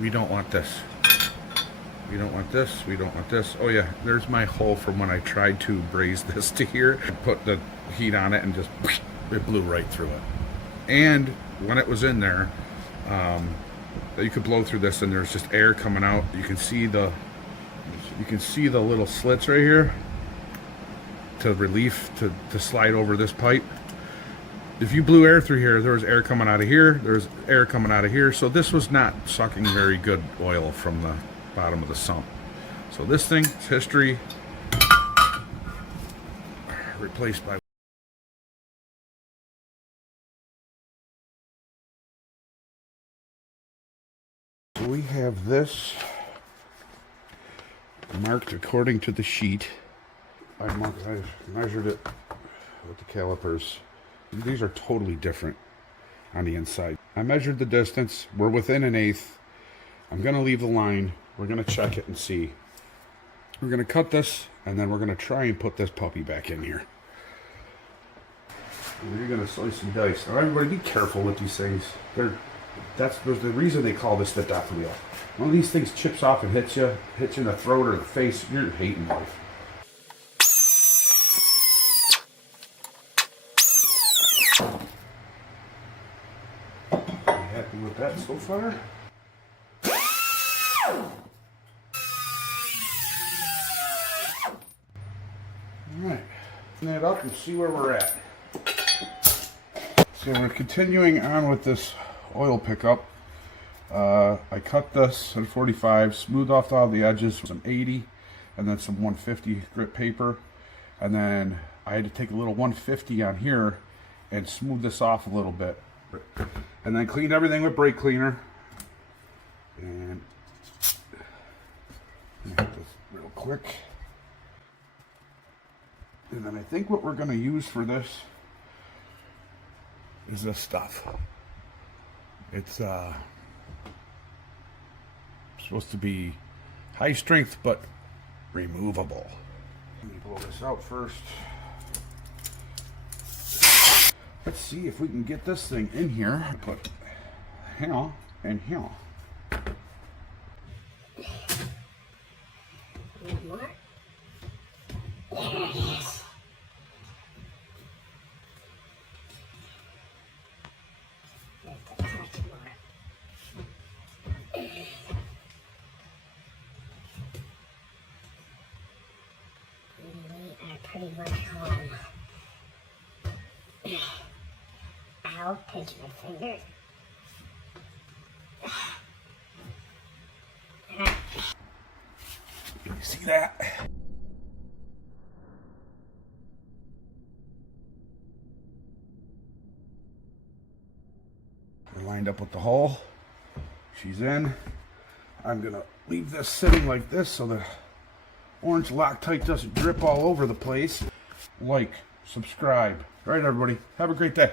We don't want this. We don't want this. We don't want this. Oh yeah, there's my hole from when I tried to braze this to here. I put the heat on it and just it blew right through it. And when it was in there, you could blow through this and there's just air coming out. You can see the little slits right here to relief to slide over this pipe. If you blew air through here, there was air coming out of here, there's air coming out of here, so this was not sucking very good oil from the bottom of the sump. So this thing is history. Replaced by so we have this marked according to the sheet. I measured it with the calipers. These are totally different on the inside. I measured the distance. We're within 1/8. I'm going to leave the line. We're going to check it and see. We're going to cut this, and then we're going to try and put this puppy back in here. And you're going to slice and dice. Now, everybody, be careful with these things. There's the reason they call this the death wheel. One of these things chips off and hits you in the throat or the face. You're hating life. Happy with that so far? Alright, open it up and see where we're at. So we're continuing on with this oil pickup. I cut this at 45, smoothed off all the edges with some 80 and then some 150 grit paper. And then I had to take a little 150 on here and smooth this off a little bit. And then clean everything with brake cleaner. And hit this real quick. And then I think what we're going to use for this is this stuff. It's supposed to be high strength but removable. Let me blow this out first. Let's see if we can get this thing in here. Put here and here. One more. There it is. Just a touch more. We are pretty much home. I'll pinch my finger. You see that? We're lined up with the hole. She's in. I'm gonna leave this sitting like this so the orange Loctite doesn't drip all over the place. Like, subscribe. All right, everybody. Have a great day.